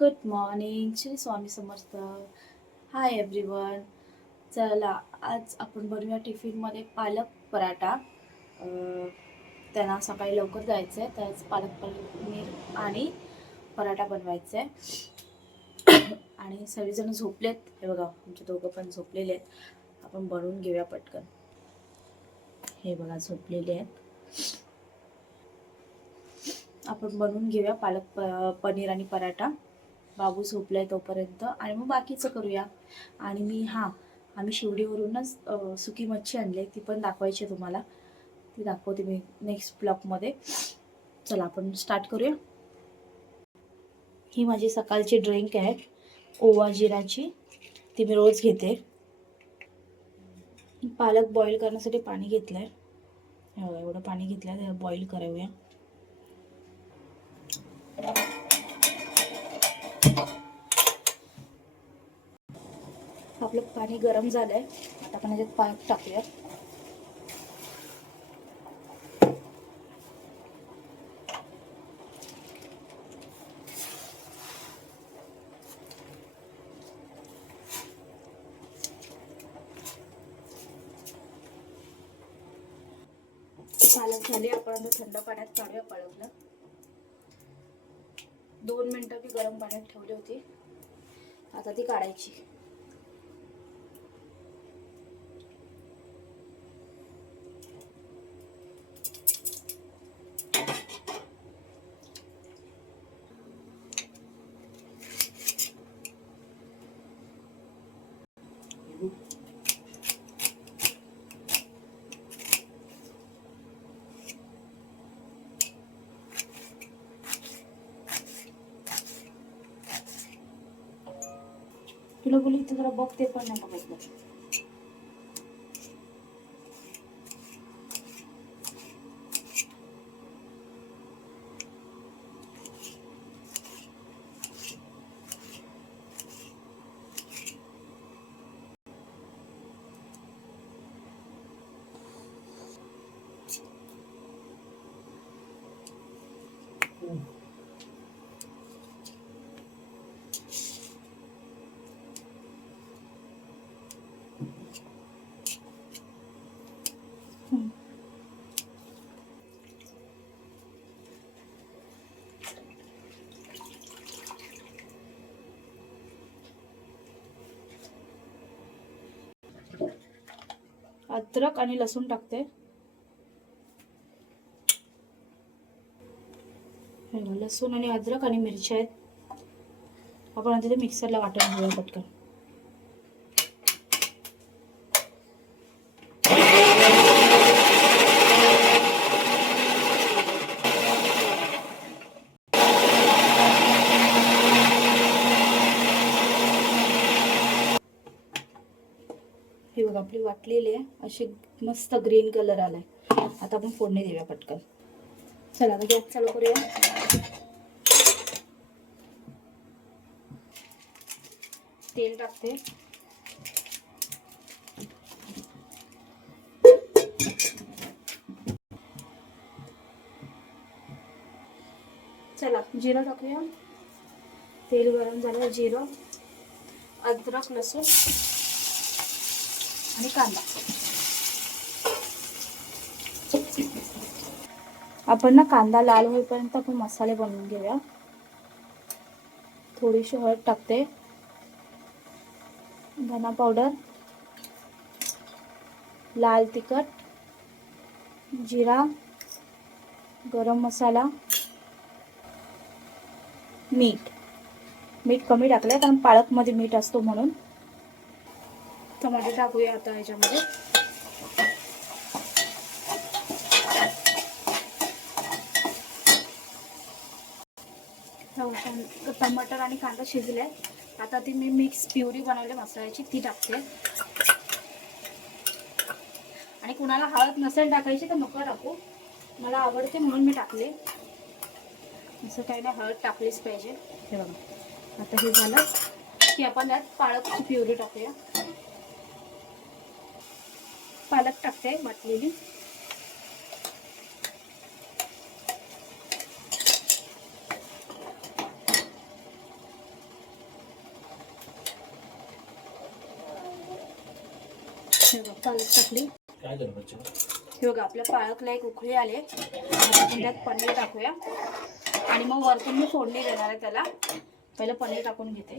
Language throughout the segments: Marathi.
Good morning, Shri Swami Samarth. Hi everyone. चला, आज आपण बनवूया टिफिनमध्ये पालक पराठा. त्यांना सकाळी लवकर जायचं आहे, त्याच पालक पनीर आणि पराठा बनवायचा आहे. आणि सगळेजण झोपलेत. हे बघा, आमचे दोघं पण झोपलेले आहेत. आपण बनवून घेऊया पटकन. हे बघा, झोपलेले आहेत. आपण बनवून घेऊया पालक पनीर आणि पराठा. बाबू झोपलाय तोपर्यंत, आणि मग बाकीचं करूया. आणि आम्ही शिवडीवरूनच सुकी मच्छी आणली, ती पण दाखवायची तुम्हाला. ती दाखवते मी नेक्स्ट ब्लॉगमध्ये. चला, आपण स्टार्ट करूया. ही माझी सकाळची ड्रिंक आहे, ओवा जिराची. ती मी रोज घेते. पालक बॉईल करण्यासाठी पाणी घेतलंय. एवढं पाणी घेतलंय, त्याला बॉईल करूया. आपलं पाणी गरम झालंय. आता आपण याच्यात पालक टाकूया. पालक झाले, आपण आता थंड पाण्यात काढूया पालकला. 2 मिनिटं मी गरम पाण्यात ठेवली होती, आता ती काढायची. तुला बोलली इथं जरा बघ, ते पण नाही बघितलं. अद्रक आणि लसूण टाकते. लसूण आणि अद्रक आणि मिरच्या आहेत. आपण आता ते मिक्सरला वाटून घेऊया पटकन. हे बघा, आपली वाटलेली आहे, अशी मस्त ग्रीन कलर आलाय. आता आपण फोडणी देऊया पटकन. चला, आता गॅस चालू करूया. तेल टाकते. चला, जिरं टाकूया. तेल गरम झालं. जिरं, अद्रक, लसूण आणि कांदा. आपण ना कांदा लाल होईपर्यंत आपण मसाले बनवून घेऊया. थोडीशी हळद टाकते, धना पावडर, लाल तिखट, जिरा, गरम मसाला, मीठ कमी टाकलंय कारण पालकमध्ये मीठ असतो म्हणून. टमाटे टाकूया आता ह्याच्यामध्ये. टमाटर आणि कांदा शिजले. आता ती मी मिक्स प्युरी बनवली मसाल्याची, ती टाकते. आणि कुणाला हळद नसेल टाकायची तर नको टाकू, मला आवडते म्हणून मी टाकले. असं काही नाही, हळद टाकलीच पाहिजे. हे बघा, आता हे झालं की आपण यात पालकची प्युरी टाकूया. पालक टाकते वाटलेली. हे बघा पालक टाकली. काय झालं बच्चा? हे बघा आपल्या पालकला एक उकळी आले. आता आपण त्यात पनीर टाकूया आणि मग वरतून मी फोडणी देणार आहे त्याला. पहिलं पनीर टाकून घेते.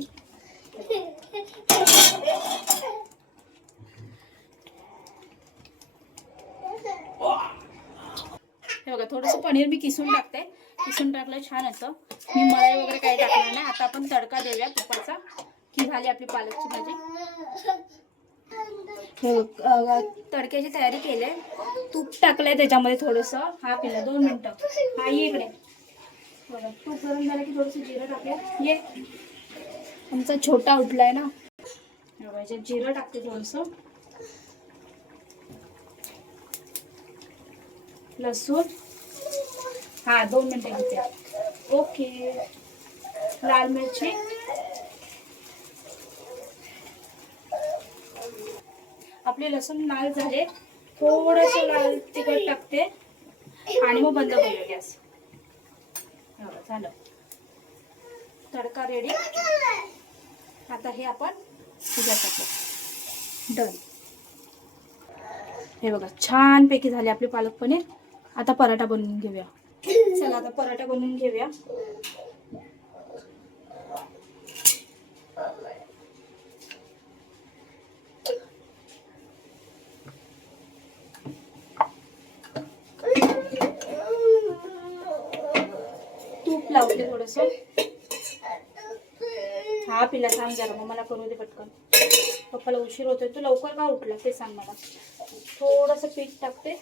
हे बघा थोडंसं पनीर मी किसून टाकते. किसून टाकलं छान येतं. मी मलाई वगैरे काही टाकणार नाही. आता आपण तडका देऊया तुपाचा की झाली आपली पालकची भाजी. तडक्याची तयारी केली. तूप टाकलंय त्याच्यामध्ये थोडंसं. हा केलं 2 मिनिटं. हा ये इकडे बघा. तूप गरम झालं की थोडंसं जिरं टाकलं. ये आमचा छोटा उठलाय ना. याच्यात जिरं टाकते थोडंसं. लसूण. हा 2 मिनिटं घेते. ओके. लाल मिरची. आपले लसूण लाल झाले. थोडंसं लाल तिखट टाकते आणि मग बंद करूया गॅस. झालं तडका रेडी. आता हे आपण ह्याच्यात टाकू. डन. हे बघा छान पैकी झाले आपले पालक पनीर. आता पराठा बनवून घेऊया. चला आता पराठा बनवून घेऊया. तूप लावते थोडस. हा पिला थांब जरा. मग मला करू दे पटकन. पप्पाला उशीर होतोय. तू लवकर का उठला ते सांग मला. थोडस पीठ टाकते.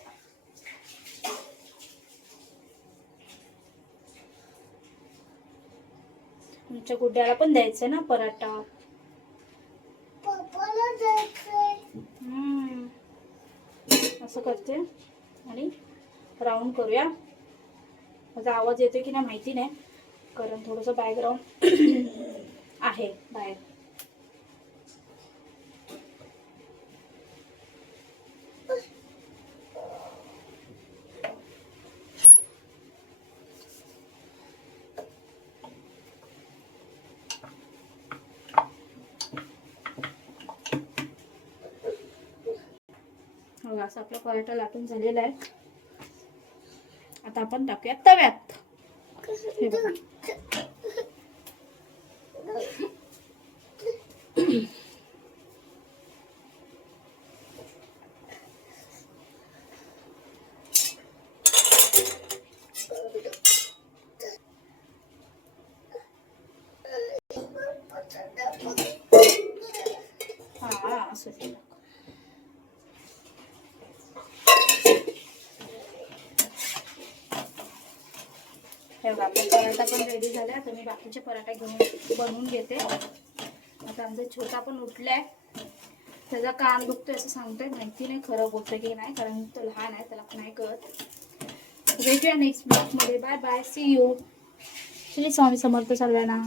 तुमच्या गुड्ड्याला पण द्यायचंय ना पराठा. असं करते आणि राऊंड करूया. माझा आवाज येतोय की नाही माहिती नाही, कारण थोडंसं बॅकग्राऊंड आहे बाहेर. असं आपला पराठा लाटून झालेला आहे. आता आपण टाकूया तव्यात. हे बघा. हा असं हे बघा आपला पराठा पण रेडी झाला. आता मी बाकीचे पराठा बनवून घेते. आता आमचा छोटा पण उठलाय. त्याचा कान दुखतोय असं सांगतोय. माहिती नाही खरं बोलतोय की नाही, कारण तो लहान आहे, त्याला नाही कळत. भेटूया नेक्स्ट ब्लॉग मध्ये. Bye bye. See you. Shri Swami Samarth सर्वांना.